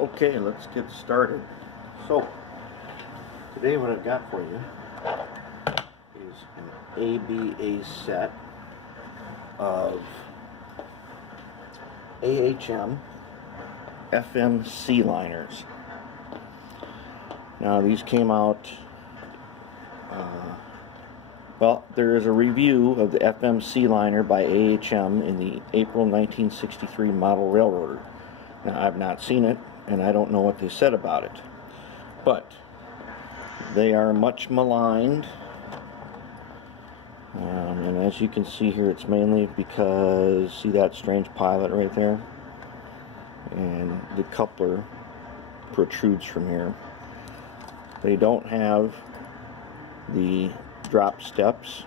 Okay, let's get started. So, today what I've got for you is an ABA set of AHM FMC liners. Now these came out, well, there is a review of the FMC liner by AHM in the April 1963 model railroader. Now I've not seen it, and I don't know what they said about it, but they are much maligned, and as you can see here, it's mainly because, see that strange pilot right there, and the coupler protrudes from here. They don't have the drop steps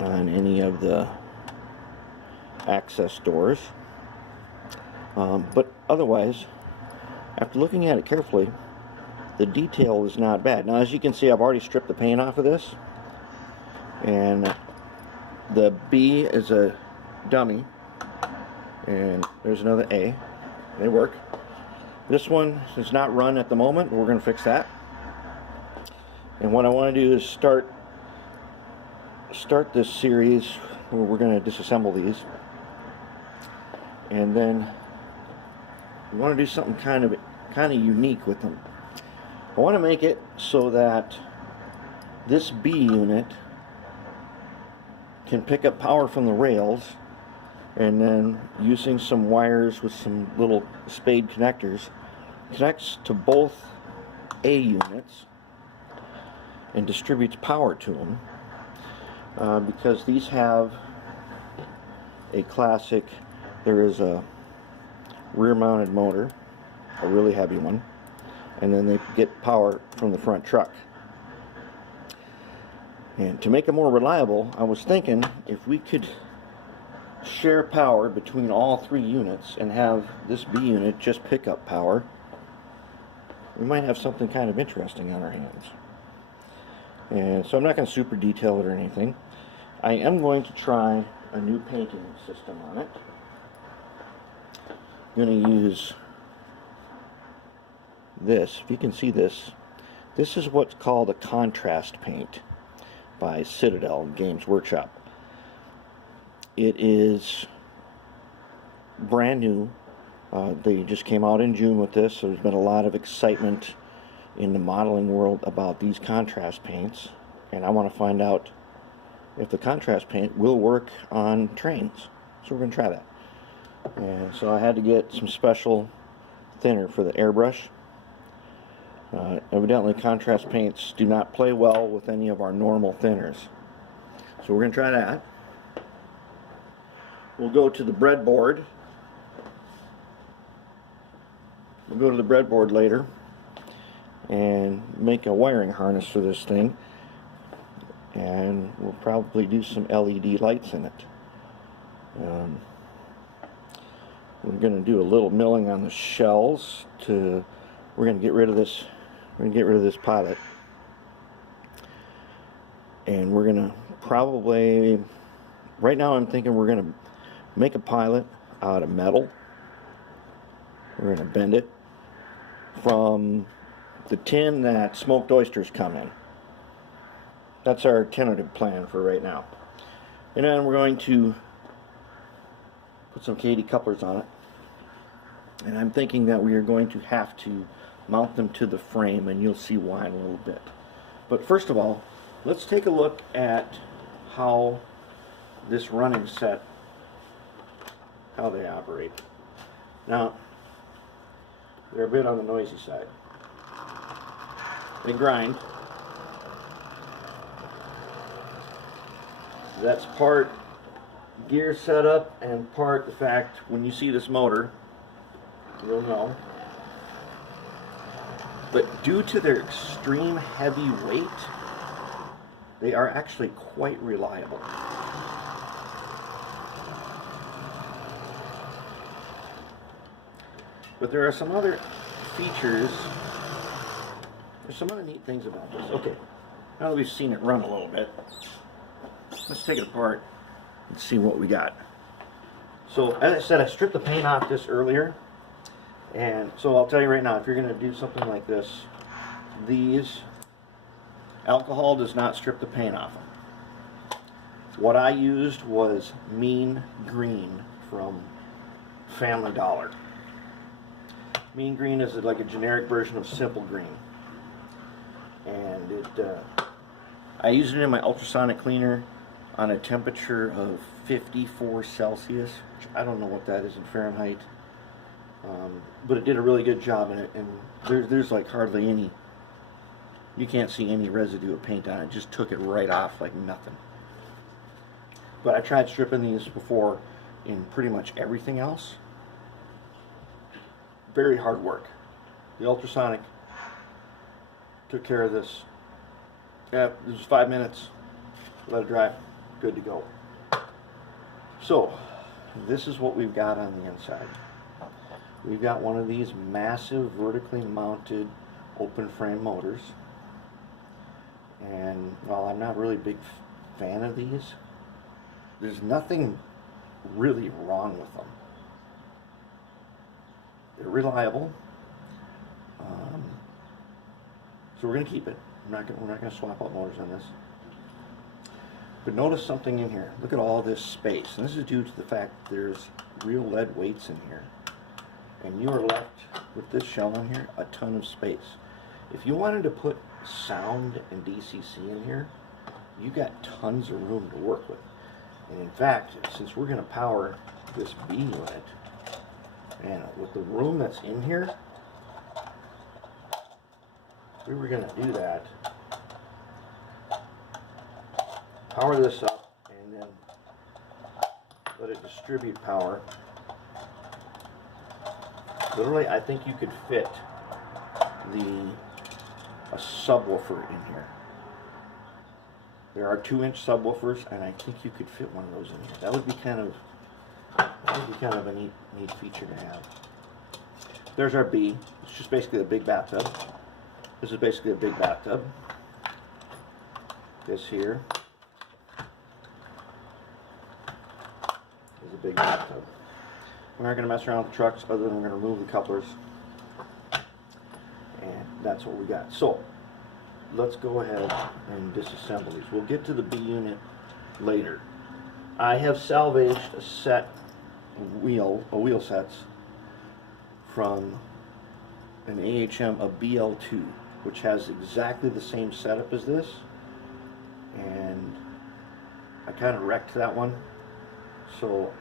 on any of the access doors. But otherwise, after looking at it carefully, the detail is not bad. Now, as you can see, I've already stripped the paint off of this, and the B is a dummy, and there's another A. They work. This one is not run at the moment, but we're going to fix that. And what I want to do is start this series where we're going to disassemble these, and then we want to do something kind of unique with them. I want to make it so that this B unit can pick up power from the rails, and then using some wires with some little spade connectors, connects to both A units and distributes power to them, because these have a classic, there is a rear mounted motor, a really heavy one, and then they get power from the front truck. And to make it more reliable, I was thinking if we could share power between all three units and have this B unit just pick up power, we might have something kind of interesting on our hands. And so I'm not going to super detail it or anything. I am going to try a new painting system on it. I'm going to use this. If you can see this, this is what's called a contrast paint by Citadel Games Workshop. It is brand new. They just came out in June with this, so there's been a lot of excitement in the modeling world about these contrast paints, and I want to find out if the contrast paint will work on trains. So we're going to try that. And so I had to get some special thinner for the airbrush. Evidently contrast paints do not play well with any of our normal thinners. So we're going to try that. We'll go to the breadboard. We'll go to the breadboard later and make a wiring harness for this thing. And we'll probably do some LED lights in it. We're going to do a little milling on the shells we're going to get rid of this. We're going to get rid of this pilot, and we're going to probably, right now I'm thinking we're going to make a pilot out of metal. We're going to bend it from the tin that smoked oysters come in. That's our tentative plan for right now. And then we're going to put some KD couplers on it, and I'm thinking that we are going to have to mount them to the frame, and you'll see why in a little bit. But first of all, let's take a look at how this running set, how they operate. Now, they're a bit on the noisy side. They grind. That's part gear setup and part the fact when you see this motor, you'll know. But due to their extreme heavy weight, they are actually quite reliable. But there are some other features. There's some other neat things about this. Okay, now that we've seen it run a little bit, let's take it apart and see what we got. So as I said, I stripped the paint off this earlier, And so I'll tell you right now, if you're going to do something like this, alcohol does not strip the paint off them. What I used was Mean Green from Family Dollar. Mean Green is like a generic version of Simple Green. And I used it in my ultrasonic cleaner on a temperature of 54 Celsius, which I don't know what that is in Fahrenheit. But it did a really good job in it, and there's like hardly any, you can't see any residue of paint on it. It just took it right off like nothing. But I tried stripping these before in pretty much everything else. Very hard work. The ultrasonic took care of this. Yeah, it was 5 minutes. Let it dry. Good to go. So, this is what we've got on the inside. We've got one of these massive vertically mounted open frame motors. And while I'm not really a big fan of these, there's nothing really wrong with them. They're reliable. So we're going to keep it. We're not going to swap out motors on this. But notice something in here. Look at all this space. And this is due to the fact there's real lead weights in here. And you are left with this shell in here, a ton of space. If you wanted to put sound and DCC in here, you got tons of room to work with. And in fact, since we're going to power this B unit, and with the room that's in here, we were going to do that. Power this up and then let it distribute power. Literally, I think you could fit a subwoofer in here. There are 2-inch subwoofers, and I think you could fit one of those in here. That would be kind of a neat feature to have. There's our B. It's just basically a big bathtub. This is basically a big bathtub. This here is a big bathtub. We're not going to mess around with the trucks other than we're going to remove the couplers. And that's what we got. So, let's go ahead and disassemble these. We'll get to the B unit later. I have salvaged a set of wheel sets from an AHM, a BL2, which has exactly the same setup as this. And I kind of wrecked that one. So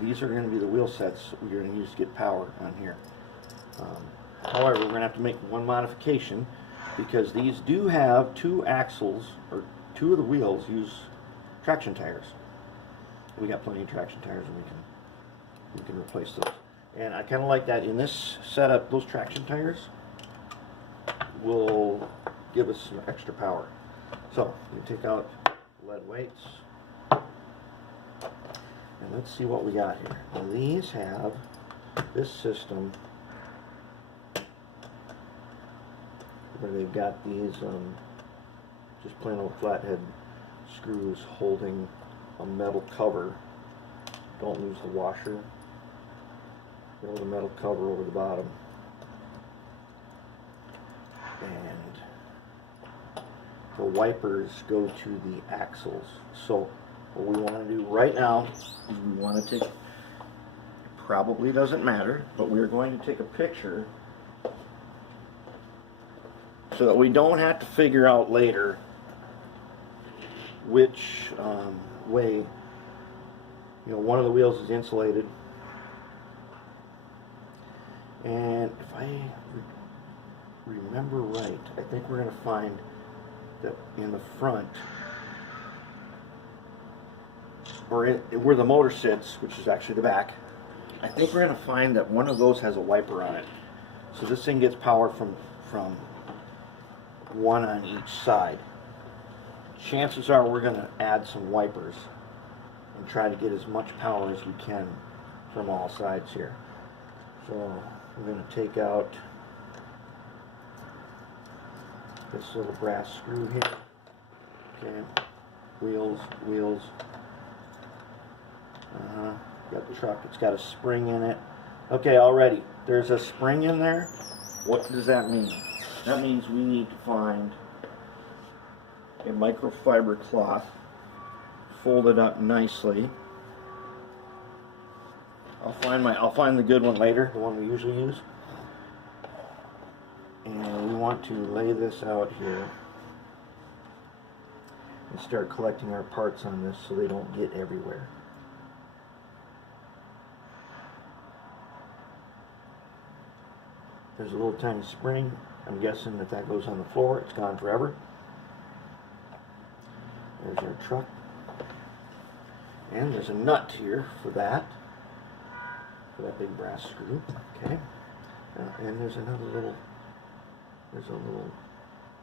these are going to be the wheel sets that we're going to use to get power on here. However, we're going to have to make one modification, because these do have 2 axles, or 2 of the wheels use traction tires. We got plenty of traction tires, and we can replace those. And I kind of like that in this setup. Those traction tires will give us some extra power. So we take out lead weights, and let's see what we got here. Now these have this system where they've got these just plain old flathead screws holding a metal cover. Don't lose the washer. Throw the metal cover over the bottom. And the wipers go to the axles. So what we want to do right now is we want to take, it probably doesn't matter, but we're going to take a picture so that we don't have to figure out later which way, you know, one of the wheels is insulated. And if I remember right, I think we're going to find that in the front, or where the motor sits, which is actually the back, I think we're going to find that one of those has a wiper on it. So this thing gets power from one on each side. Chances are we're going to add some wipers and try to get as much power as we can from all sides here. So we're going to take out this little brass screw here. Okay, wheels. Got the truck. It's got a spring in it. Okay, already there's a spring in there. What does that mean? That means we need to find a microfiber cloth, fold it up nicely. I'll find the good one later, the one we usually use. And we want to lay this out here and start collecting our parts on this so they don't get everywhere. There's a little tiny spring. I'm guessing that that goes on the floor. It's gone forever. There's our truck. And there's a nut here for that big brass screw. Okay. And there's a little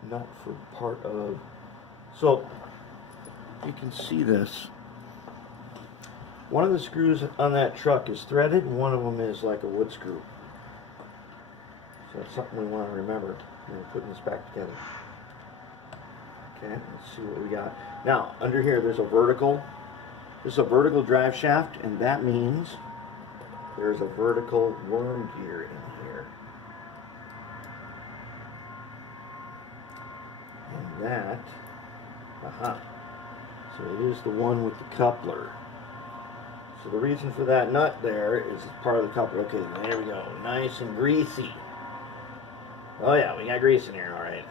nut for part of. So you can see this. One of the screws on that truck is threaded, and one of them is like a wood screw. So that's something we want to remember when we're putting this back together. Okay, let's see what we got. Now, under here there's a vertical. This is a vertical drive shaft, and that means there's a vertical worm gear in here. And that, so it is the one with the coupler. So the reason for that nut there is it's part of the coupler. Okay, there we go. Nice and greasy. Oh yeah, we got grease in here, alright.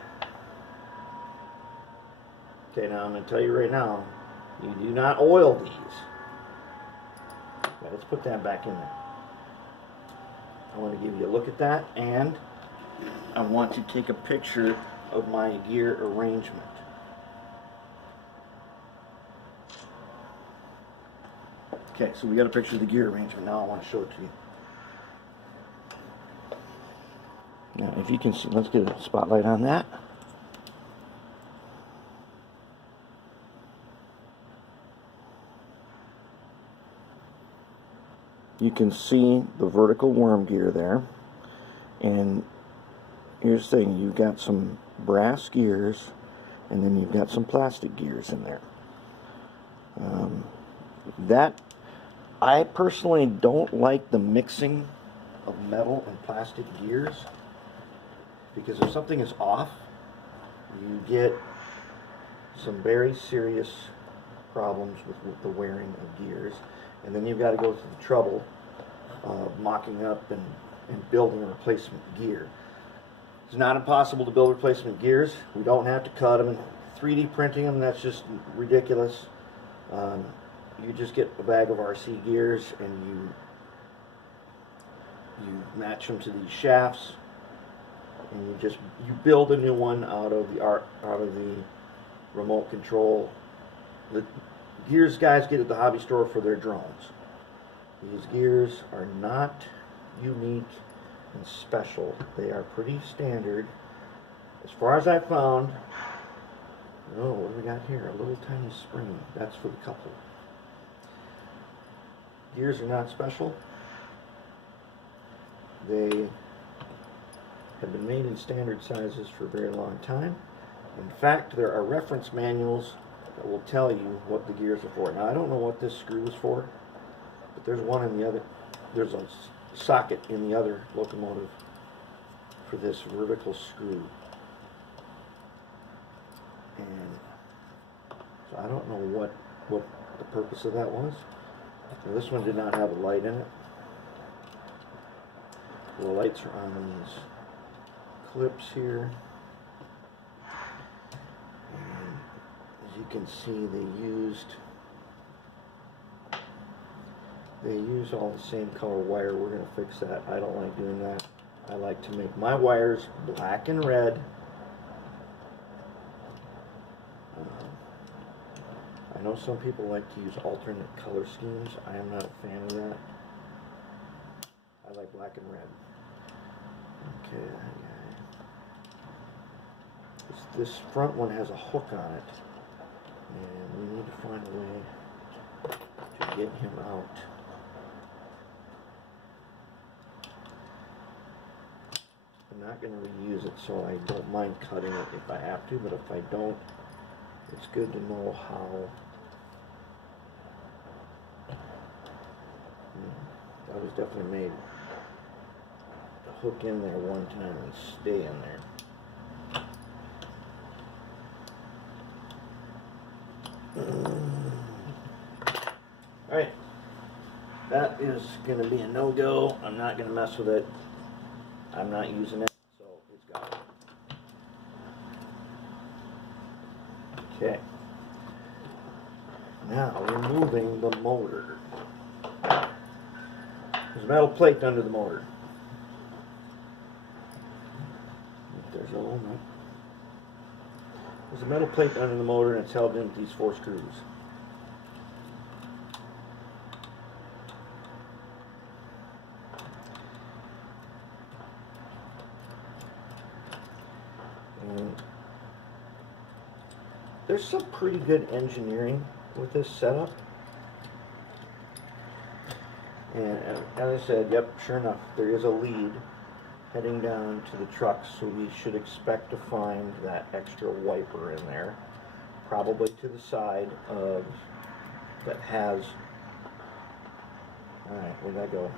Okay, now I'm going to tell you right now, you do not oil these. Okay, let's put that back in there. I want to give you a look at that, and I want to take a picture of my gear arrangement. Okay, so we got a picture of the gear arrangement. Now I want to show it to you. Now, if you can see, let's get a spotlight on that. You can see the vertical worm gear there, and here's the thing, you've got some brass gears and then you've got some plastic gears in there. I personally don't like the mixing of metal and plastic gears, because if something is off, you get some very serious problems with the wearing of gears. And then you've got to go through the trouble of mocking up and building a replacement gear. It's not impossible to build replacement gears. We don't have to cut them and 3D printing them. That's just ridiculous. You just get a bag of RC gears and you match them to these shafts, and you build a new one out of the remote control. The gears guys get at the hobby store for their drones. These gears are not unique and special. They are pretty standard. As far as I've found, oh, what do we got here? A little tiny spring. That's for the coupler. Gears are not special. They have been made in standard sizes for a very long time. In fact, there are reference manuals that will tell you what the gears are for. Now, I don't know what this screw is for, but there's one in the other. There's a socket in the other locomotive for this vertical screw. And so I don't know what the purpose of that was. Now, this one did not have a light in it. The lights are on these clips here. And as you can see, they use all the same color wire. We're going to fix that. I don't like doing that. I like to make my wires black and red. I know some people like to use alternate color schemes. I am not a fan of that. I like black and red. Okay, this front one has a hook on it, and we need to find a way to get him out. I'm not going to reuse it, so I don't mind cutting it if I have to, but if I don't, it's good to know how. That was definitely made hook in there one time and stay in there. Alright, that is going to be a no-go. I'm not going to mess with it. I'm not using it, so it's gone. Okay. Now, removing the motor. There's a metal plate under the motor. There's a little nut. There's a metal plate under the motor, and it's held in with these 4 screws. And there's some pretty good engineering with this setup. And as I said, yep, sure enough, there is a lead heading down to the truck, so we should expect to find that extra wiper in there, probably to the side of that has. Alright, where'd that go?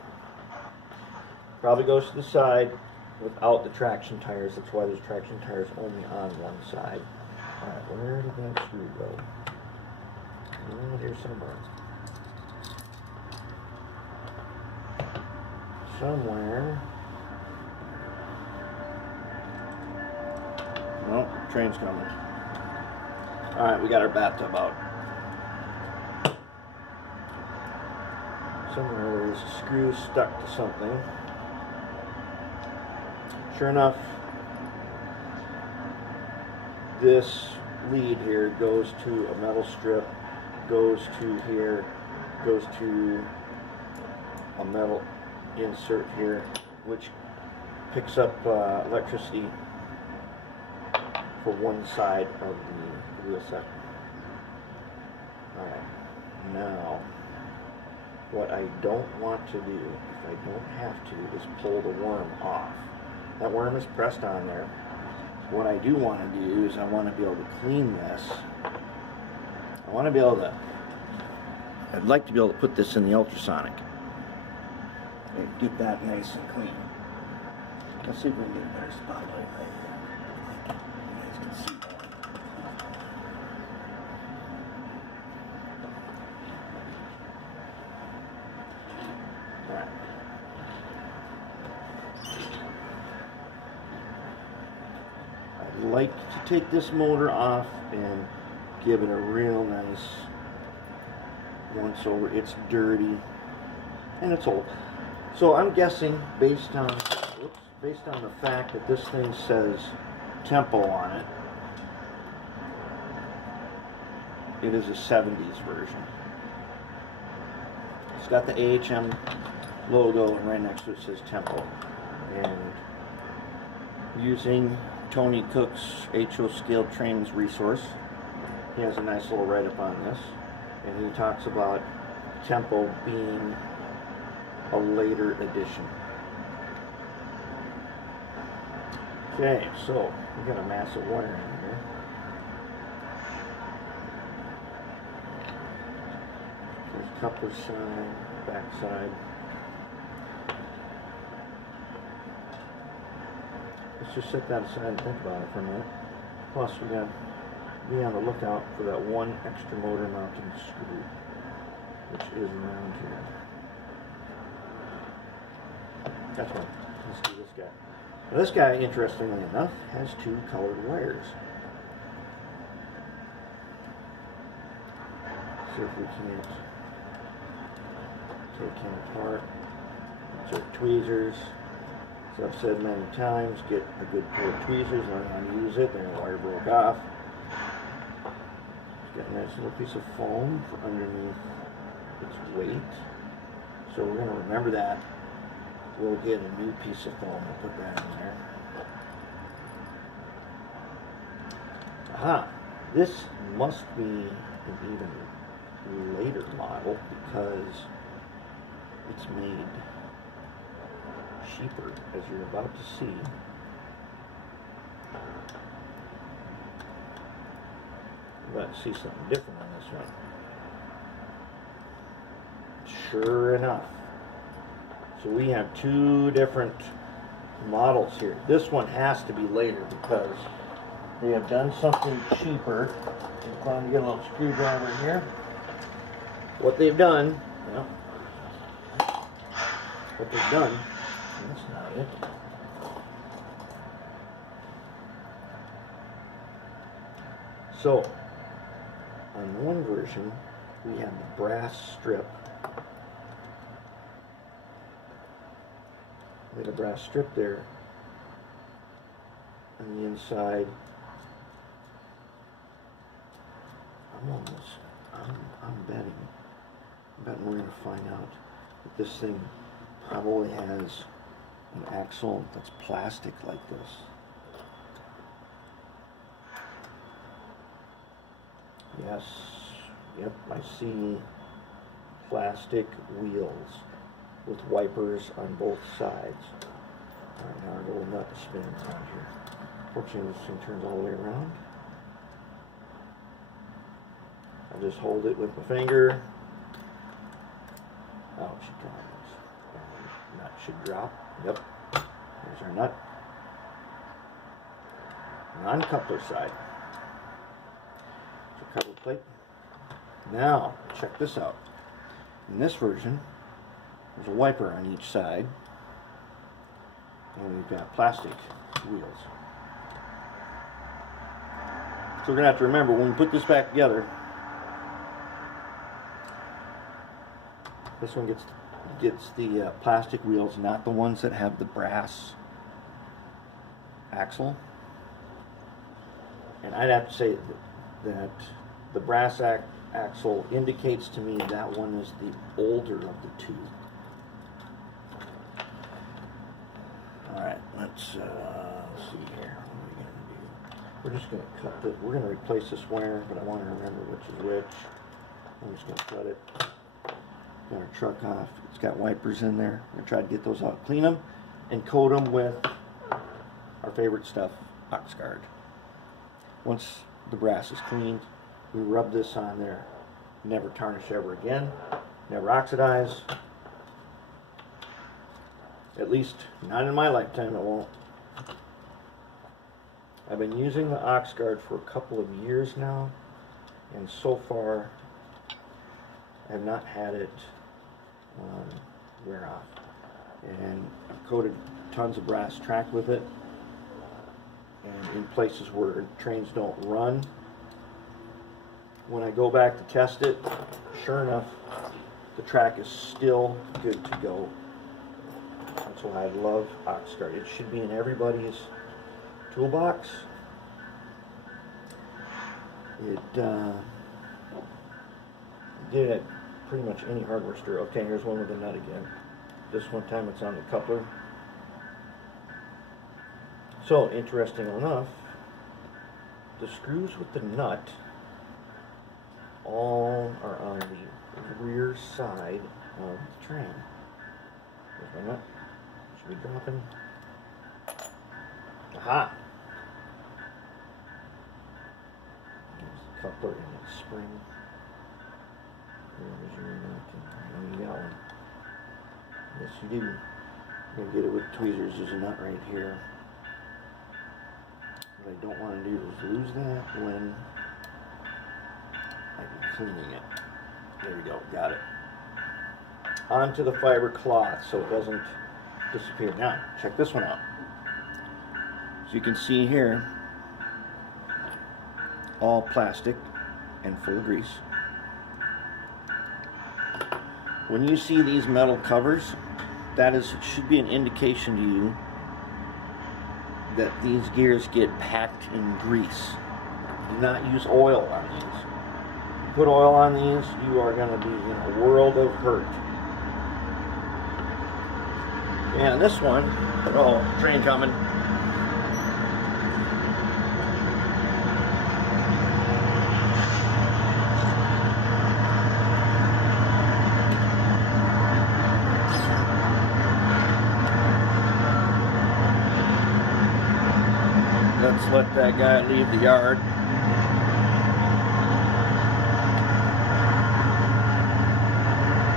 Probably goes to the side without the traction tires. That's why there's traction tires only on one side. Alright, where did that screw go? Oh, here somewhere. Somewhere. Oh, train's coming. Alright, we got our bathtub out. Somewhere there's a screw stuck to something. Sure enough, this lead here goes to a metal strip, goes to here, goes to a metal insert here, which picks up electricity for one side of the wheel set. Alright, now what I don't want to do, if I don't have to, is pull the worm off. That worm is pressed on there. What I do want to do is I want to be able to clean this. I want to be able to, I'd like to be able to put this in the ultrasonic and get that nice and clean. Let's see if we can get a better spotlight right here. You guys can see that. Alright. I'd like to take this motor off and give it a real nice once over. It's dirty and it's old. So I'm guessing based on the fact that this thing says Tempo on it, it is a 70s version. It's got the AHM logo and right next to it says Tempo. And using Tony Cook's HO Scale Trains resource, he has a nice little write-up on this, and he talks about Tempo being a later edition. Okay, so we got a massive wire in here. There's coupler side, back side. Let's just set that aside and think about it for a minute. Plus, we got to be on the lookout for that one extra motor mounting screw, which is around here. That's right. Let's do this guy. Now this guy, interestingly enough, has 2 colored wires. See if we can't take him apart. Insert tweezers. As I've said many times, get a good pair of tweezers, learn how to use it, then the wire broke off. It's got a nice little piece of foam for underneath its weight. So we're going to remember that. We'll get a new piece of foam and put that in there. Aha! This must be an even later model because it's made cheaper, as you're about to see. We're about to see something different on this one. Sure enough. So we have 2 different models here. This one has to be later because they have done something cheaper. I'm going to get a little screwdriver here. What they've done, that's not it. So, on one version, we have the brass strip. We have a brass strip there on the inside. I'm betting we're going to find out that this thing probably has an axle that's plastic like this. Yes, yep, I see plastic wheels with wipers on both sides. Alright, now our little nut is spinning around here. Fortunately, this thing turns all the way around. I just hold it with my finger. Oh, it should drop. And nut should drop. Yep. There's our nut. Non-coupler side. So cover plate. Now, check this out. In this version, there's a wiper on each side. And we've got plastic wheels. So we're going to have to remember when we put this back together, this one gets the plastic wheels, not the ones that have the brass axle. And I'd have to say that the brass axle indicates to me that one is the older of the two. Alright, let's see here. What are we going to do? We're just going to cut we're going to replace this wire, but I want to remember which is which. I'm just going to cut it. Got our truck off. It's got wipers in there. I'm going to try to get those out, clean them, and coat them with our favorite stuff, Oxguard. Once the brass is cleaned, we rub this on there. Never tarnish ever again. Never oxidize. At least not in my lifetime it won't. I've been using the Oxguard for a couple of years now, and so far I have not had it wear off. And I've coated tons of brass track with it, and in places where trains don't run, when I go back to test it, sure enough, the track is still good to go. That's why I love Oxguard. It should be in everybody's toolbox. It did at pretty much any hardware store. Okay, here's one with the nut again. This one time it's on the coupler. So, interesting enough, the screws with the nut all are on the rear side of the train. There's my nut. Should be dropping. Aha! There's the coupler and the spring. There's your nut. I know you got one. Yes, you do. I'm going to get it with tweezers. There's a nut right here. What I don't want to do is lose that when I'm cleaning it. There we go. Got it. Onto the fiber cloth so it doesn't disappear. Now, check this one out. So you can see here, all plastic and full of grease. When you see these metal covers, that should be an indication to you that these gears get packed in grease. Do not use oil on these. If you put oil on these, you are going to be in a world of hurt. And this one, oh, train coming. Let's let that guy leave the yard.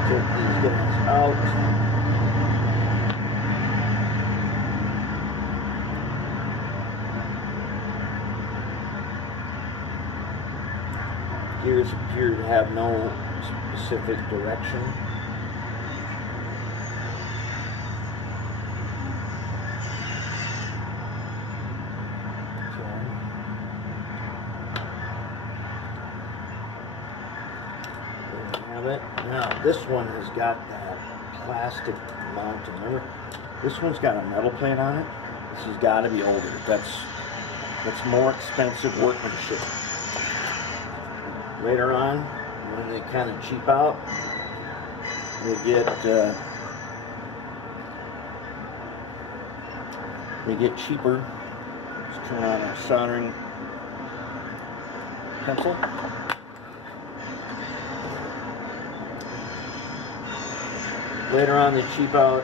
Take these guys out. gears appear to have no specific direction. It. Now this one has got that plastic mounting. Remember, this one's got a metal plate on it. This has got to be older. That's more expensive workmanship. Later on, when they kind of cheap out, they get cheaper. Let's turn on our soldering pencil. Later on, they cheap out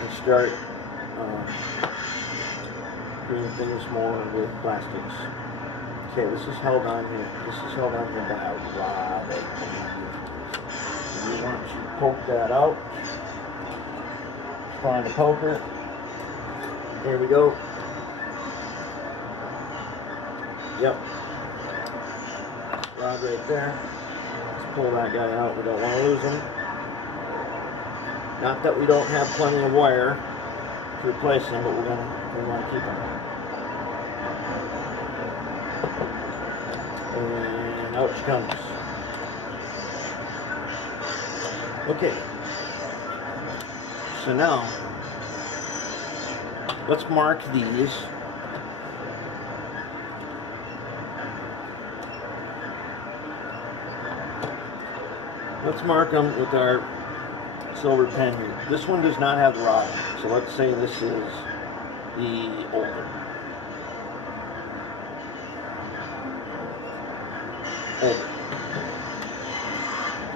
and start doing things more with plastics. Okay, this is held on here. This is held on here by a rod. You want to poke that out. Find a poker. There we go. Yep. Rod right there. Let's pull that guy out. We don't want to lose him. Not that we don't have plenty of wire to replace them, but we want to keep them. And out she comes. Okay. So now, let's mark these. Let's mark them with our silver pen here. This one does not have the rod, so let's say this is the older.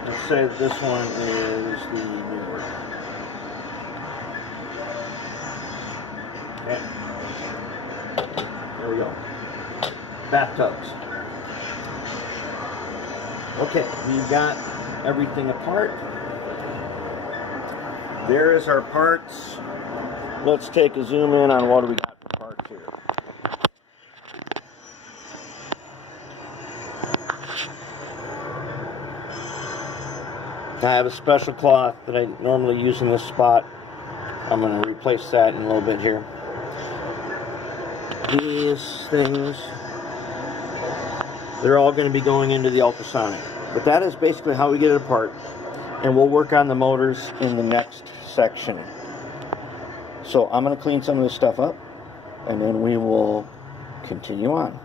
Let's say that this one is the newer. Okay. There we go. Bathtubs. Okay, we've got everything apart. There is our parts. Let's take a zoom in on what we got for parts here. I have a special cloth that I normally use in this spot. I'm going to replace that in a little bit here. These things, they're all going to be going into the ultrasonic. But that is basically how we get it apart. And we'll work on the motors in the next section. So I'm going to clean some of this stuff up, and then we will continue on.